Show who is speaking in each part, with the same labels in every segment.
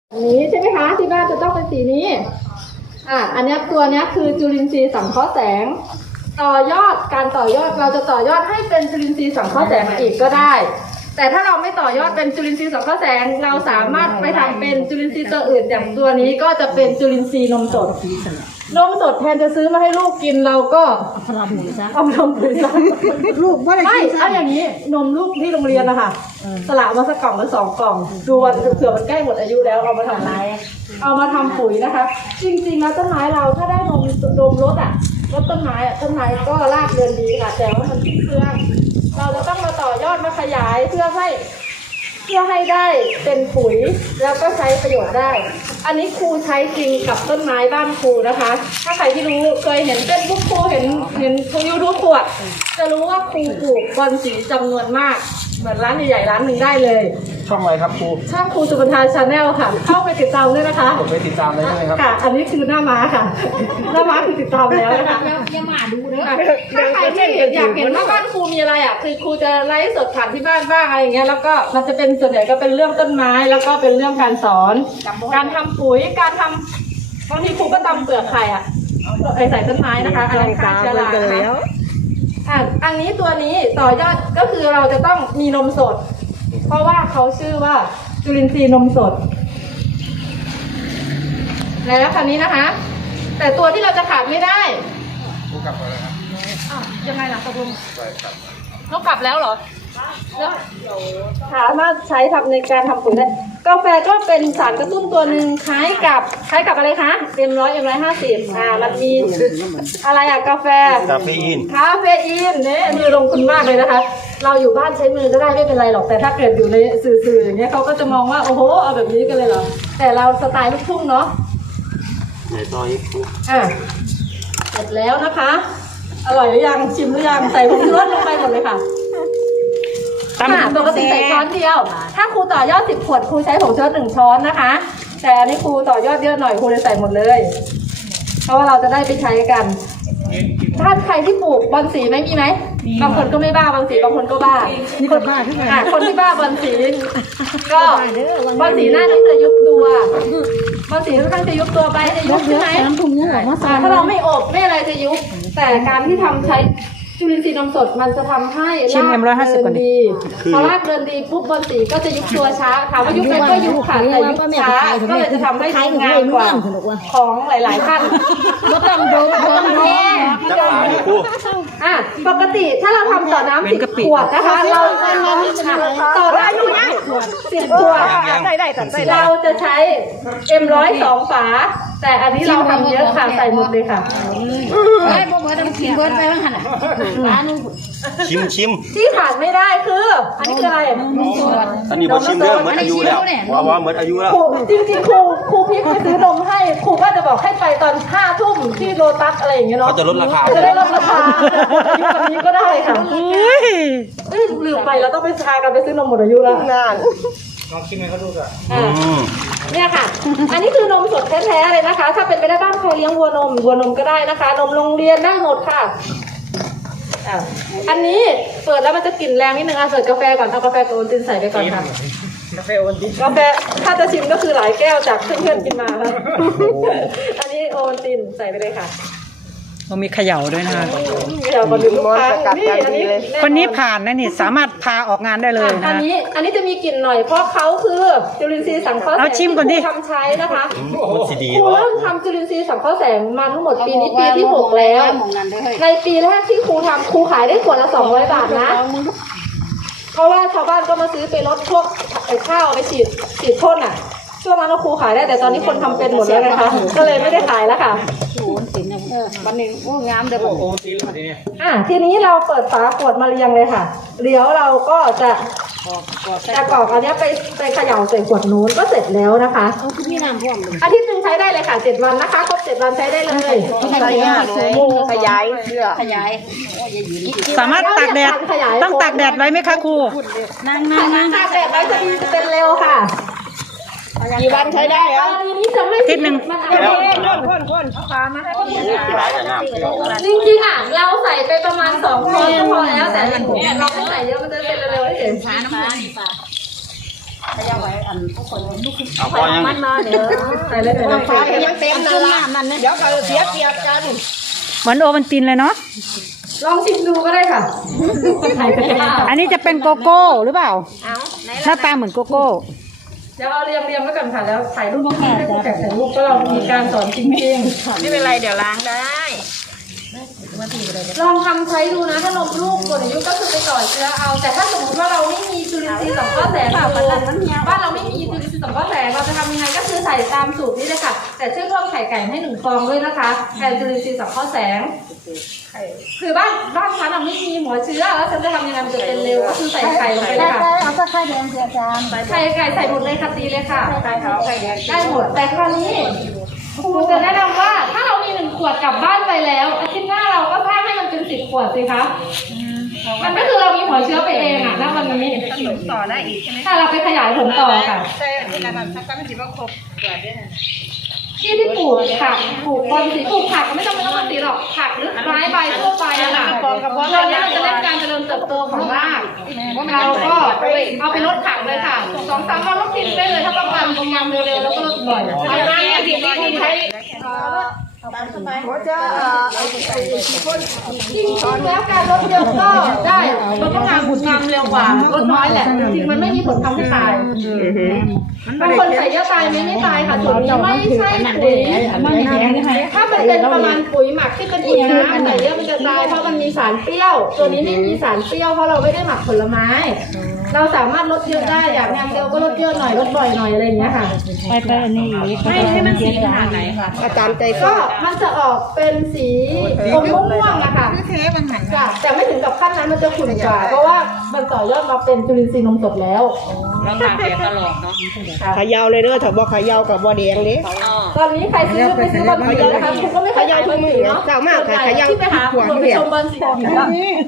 Speaker 1: นี้ใช่ไหมคะที่บ้านจะต้องเป็นสีนี้อันนี้ตัวนี้คือจุลินทรีย์สังเคราะห์แสงต่อยอดการต่อยอดเราจะต่อยอดให้เป็นจุลินทรีย์สังเคราะห์แสงอีกก็ได้แต่ถ้าเราไม่ต่อยอดเป็นจุลินทรีย์สังเคราะห์แสงเราสามารถไปทำเป็นจุลินทรีย์ตัวอื่นอย่างตัวนี้ก็จะเป็นจุลินทรีย์นมสดแทนจะซื้อมาให้ลูกกินเราก็เอาทำปุ๋ยซะลูกไม่เอาอย่างนี้นมลูกที่โรงเรียนนะคะสละมาสักกล่องหรือ2 กล่องดูวันเผื่อมันใกล้หมดอายุแล้วเอามาทำอะไรเอามาทำปุ๋ยนะคะจริงๆแล้วต้นไม้เราถ้าได้นมรดต้นไม้ก็รากเดินดีค่ะแต่ว่ามันสิ้นเปลืองเราจะต้องมาต่อยอดมาขยายเพื่อให้ได้เป็นปุ๋ยแล้วก็ใช้ประโยชน์ได้อันนี้ครูใช้จริงกับต้นไม้บ้านครูนะคะถ้าใครที่รู้เคยเห็นเป็นบุ๊กครูเห็นครูยูทูบขวดจะรู้ว่าครูปลูกบอนสีจำนวนมากเหมือนร้านใหญ่ๆร้านหนึ่งได้เลย
Speaker 2: ช่องอะไรครับครู
Speaker 1: ช่องครูสุบรรณาชาแนลค่ะเข้าไปติดตามด้วยนะคะ
Speaker 2: ผมไปติดตามเลยใช่ไหมครับ
Speaker 1: ค่ะอันนี้คือหน้าม้าค่ะหน้าม้าคือติดตามแล้วนะคะ
Speaker 3: ยังมาดูเด้อ
Speaker 1: ถ้าใครที่อยากเห็นว่าบ้านครูมีอะไรคือครูจะไลฟ์สดผ่านที่บ้านบ้างอะไรอย่างเงี้ยแล้วก็มันจะเป็นส่วนใหญ่ก็เป็นเรื่องต้นไม้แล้วก็เป็นเรื่องการสอนการทำปุ๋ยการทำบางทีครูก็ตำเปลือกไข่ใส่ต้นไม้นะคะอะไรฆ่าเชื้อราอันนี้ตัวนี้ต่อยอดก็คือเราจะต้องมีนมสดเพราะว่าเขาชื่อว่าจุลินทรีย์นมสดแล้วคราวนี้นะคะแต่ตัวที่เราจะขาดไม่ได้
Speaker 2: ผู้กลับมาแล้วครับ
Speaker 1: ยังไงล่ะตกลงเขากลับแล้วเหรอแล้วสามารถใช้ทำในการทำปุ๋ยได้กาแฟก็เป็นสารกระตุ้นตัวหนึ่งคล้ายกับอะไรคะM100 M150มันมีอะไรกาแฟอีนเนี่ยมือลงคุณมากเลยนะคะเราอยู่บ้านใช้มือก็ได้ไม่เป็นไรหรอกแต่ถ้าเกิดอยู่ในสื่ออย่างเงี้ยเขาก็จะมองว่าโอ้โหเอาแบบนี้กันเลยเหรอแต่เราสไตล์ลูกทุ่งเนาะ
Speaker 2: ไหนต่ออีก
Speaker 1: เสร็จแล้วนะคะอร่อยหรือยังชิมหรือยังใส่ผงชูรสลงไปหมดเลยค่ะปกติใส่ช้อนเดียวถ้าครูต่อยอด10 ขวดครูใช้ผงชูรส1 ช้อนนะคะแต่อันนี้ครูต่อยอดเยอะหน่อยครูเลยใส่หมดเลยเพราะว่าเราจะได้ไปใช้กันถ้าใครที่ปลูกบอนสีไม่มีไหมบางคนก็ไม่บ้าบางสีบางคนก็บ้าคนที่บ้าบอนสีก็บอนสีหน้าที่จะยุบตัวบอนสีค่อนข้างจะยุบตัวไปจะยุบใช่ไหมถ้าเราไม่อบไม่อะไรจะยุบแต่การที่ทำใช้จุลินทรีย์นมสดมันจะทำให้รากเดินดีพอรากเดินดีปุ๊บบอนสีก็จะยุบตัวช้าถามว่ายุบไหมก็ยุบค่ะแต่ยุบช้าก็เลยจะทำให้ดีงามกว่าของหลายๆท่านก็ต้องดูปกติถ้าเราทำต่อน้ำ10 ขวดนะคะเราต่อน้ำ10 ขวดเราจะใช้ M100 2 ฝาแต่อันนี้เราทำเยอะค่ะใส่หมดเลยค่ะ
Speaker 3: ได้บ่บ่ต้องกินเบิดไปบ้างหั่นน่ะ
Speaker 2: ชิม
Speaker 1: ที่ขาดไม่ได้คืออันนี้คืออะไร
Speaker 2: อันนี้พอชิมเรื่องเหมือนอายุแล้วว่าเหมือนอายุแล้ว
Speaker 1: จริงๆครูพี่ไปซื้อนมให้ครูก็จะบอกให้ไปตอน5 ทุ่มที่โลตัสอะไรอย่างเงี้ยเนาะ
Speaker 2: เขาจะลดราคา
Speaker 1: จะได้ลดราคาอายุแบบนี้ก็ได้ค่ะลืมไปเราต้องไปพากันไปซื้อนมหมดอายุแล้ว
Speaker 2: ลองชิมให้เขาดูก่อน
Speaker 1: เนี่ยค่ะอันนี้คือนมสดแท้ๆเลยนะคะถ้าเป็นไปได้บ้านใครเลี้ยงวัวนมก็ได้นะคะนมโรงเรียนได้หมดค่ะอันนี้เปิดแล้วมันจะกลิ่นแรงนิดนึงเสิร์ฟกาแฟก่อนเอากาแฟโอนตินใส่ไปก่อนค่ะกาแฟโอนตินถ้าจะชิมก็คือหลายแก้วจากเพื่อนๆกินมาค่ะอันนี้โอนตินใส่ไปเลยค่ะ
Speaker 4: มันมีเขย่าด้วยนะคะ
Speaker 1: เขย่าคน
Speaker 4: นี้ผ่านนะนี่สามารถพาออกงานได้เลยนะ
Speaker 1: อันนี้จะมีกลิ่นหน่อยเพราะเขาคือจุลินทรีย์สังเคราะห์แสงที่ครูทำใช้นะคะครูเริ่มทำจุลินทรีย์สังเคราะห์แสงมาทั้งหมดปีนี้ปีที่ 6แล้วในปีแรกที่ครูทำครูขายได้ขวดละ200 บาทนะเพราะว่าชาวบ้านก็มาซื้อไปลดพวกข้าวไปฉีดพ่นช่วงนั้นครูขายได้แต่ตอนนี้คนทำเป็นหมดแล้วนะคะก็เลยไม่ได้ขายแล้วค่ะ
Speaker 3: วันนี้งามเด้อ
Speaker 1: ทีนี้เราเปิดฝาขวดมาเรียงเลยค่ะเดี๋ยวเราก็จะกรอกอันนี้ไปเขย่าใส่ขวดนู้นก็เสร็จแล้วนะคะอาทิตย์นึงใช้ได้เลยค่ะ7 วันนะคะครบ7 วันใช้ได้เลย
Speaker 3: ขยาย
Speaker 4: สามารถตากแดดต้องตากแดดไว้ไหมคะครู
Speaker 3: นั่ง
Speaker 1: ตากแดดไว้จะเป็นเร็วค่ะ
Speaker 3: กี่วันใช้ได้เหรอ
Speaker 1: นี้จะไม่
Speaker 4: ทิศหนึ่ง
Speaker 1: มันคนเอาฟ้ามาให้จริงๆเราใส่ไปประมาณ2 ช้อนก็พอแล้วแต่เราไม่ใส่เยอะมันจะเป็นเร็วๆให้เห็น
Speaker 3: ฟ้าน้ำมัน
Speaker 2: เอาพอยัง
Speaker 1: ใส่เลยใส่เลย
Speaker 3: ไฟยังเต็มนั่นละเดี๋ยวก็เสียเกียรติกัน
Speaker 4: เหมือนโอวัลตินเลยเนาะ
Speaker 1: ลองชิมดูก็ได้ค่ะใส่ไปเลยค่ะ
Speaker 4: อันนี้จะเป็นโกโก้หรือเปล่าหน้าตาเหมือนโกโก้
Speaker 1: เดี๋ยวเอาเรียงไว้ก่อนค่ะแล้วถ่ายรูปให้ผู้แข่งถ่ายรูปก็เรามีการสอนจริง
Speaker 3: ไม่เป็นไรเดี๋ยวล้างได้
Speaker 1: ๆลองทำใช้ดูนะถ้านมลูกคนอายุก็คือไปต่อเชื้อเอาแต่ถ้าสมมติว่าเราไม่มีจุลินทรีย์สังเคราะห์แสงบ้านเราไม่มีจุลินทรีย์สังเคราะห์แสงเราจะทำยังไงก็คือใส่ตามสูตรนี้เลยค่ะแต่ช่วยเพิ่มไข่ไก่ให้1 ฟองด้วยนะคะแทนจุลินทรีย์สังเคราะห์แสงคือบ้านฉันไม่มีหัวเชื้อแล้วฉันจะทำยังไงมันจะเป็นเร็วก็คือใส่ไข่ลงไปเลยค่ะ
Speaker 3: เอาตะไคร้แดงเสียจาน
Speaker 1: ไข่ไก่ใส่หมดเลยค่ะตีเลยค่ะ
Speaker 3: ไข่ขาวไข่แดง
Speaker 1: ได้หมดแต่คราวนี้ครูจะแนะนำว่าถ้าเรามี1 ขวดกลับบ้านไปแล้วอาทิตย์หน้าเราก็สร้างให้มันเป็น10 ขวดสิคะมันก็คือเรามีหัวเชื้อไปเองอ่ะณวันนี้
Speaker 3: ต่อได้อีกใช่ไหม
Speaker 1: ถ้าเราไปขยายผลต่อค่ะ
Speaker 3: ใช่ที่นั่นถ้าก็ไม่ถือว่าครบเกิดได้
Speaker 1: ที่ปลูกผักปลูกบอลสีปลูกผักก็ไม่ต้องเป็นต้นสีหรอกผักหรือไม้ใบทั่วไปอะค่ะเราเนี่ยมันจะเร่งการเจริญเติบโตของรากเราก็เอาไปลดผักเลยค่ะ2-3 วันลดทิ้งได้เลยถ้าต้องการงามเร็วๆแล้วก็ลดบ่อยจริงๆแล้วการลดเยอะก็ได้มันก็งามเร็วกว่าลดน้อยแหละจริงๆมันไม่มีผลทำให้ตายบางคนใส่เยอะตายไม่ตายค่ะส่วนนี้ไม่ใช่ปุ๋ยถ้ามันเป็นประมาณปุ๋ยหมักที่เป็นปุ๋ยน้ำใส่เยอะมันจะตายเพราะมันมีสารเปรี้ยวตัวนี้ไม่มีสารเปรี้ยวเพราะเราไม่ได้หมักผลไม้เราสามารถลดเยอะได้อยากงานเร็วก็ลดเยอะหน่อยลดบ่อยหน่อยอะไรอย่างเงี้ยค่ะ
Speaker 4: ไปอันนี้อีก
Speaker 1: ให้มันสีขนาดไหนคะอาจารย์ใจก็มันจะออกเป็นสีอมม่วงๆอะค่ะจ้ะแต่ไม่ถึงกับขั้นนั้นมันจะขุ่นกว่าเพราะว่ามันต่อยอดมาเป็นจุลินทรีย์นมสดแล้ว
Speaker 3: เราตากแดดตลอดเนาะ
Speaker 5: ขายาวเลยเด้อถ้าบ่ขายาวกับบ่แดงเด้
Speaker 1: ตอนนี้ใครซื้อไปซื้อบอลสีนะคะคุณก็ไม่เคยขายบอลสีเนาะ
Speaker 5: เจ้ามากค่ะขายาว
Speaker 1: ที่ไปหาคุณไปชมบอลสีแล้ว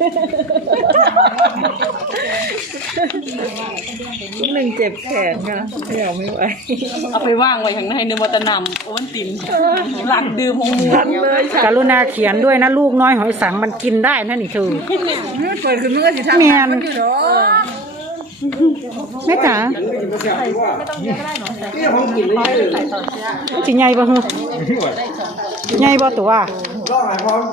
Speaker 5: 1เจ็บแขนค่ะเดี๋ยวไม่ไหว
Speaker 3: เอาไปว่างไว้ข้างในนึกว่าจะนำโอ้มันติ่มหลักดื่มของมู
Speaker 4: กรุณาเขียนด้วยนะลูกน้อยหอยสังมันกินได้นะนี่เธอ
Speaker 5: เปิดขึ้นมันก็สิทำ
Speaker 4: แม่นแม่จ๋าสิใหญ่บ่เหรอใหญ่บ่ตัว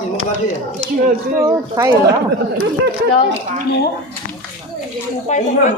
Speaker 4: ใช่เหรอ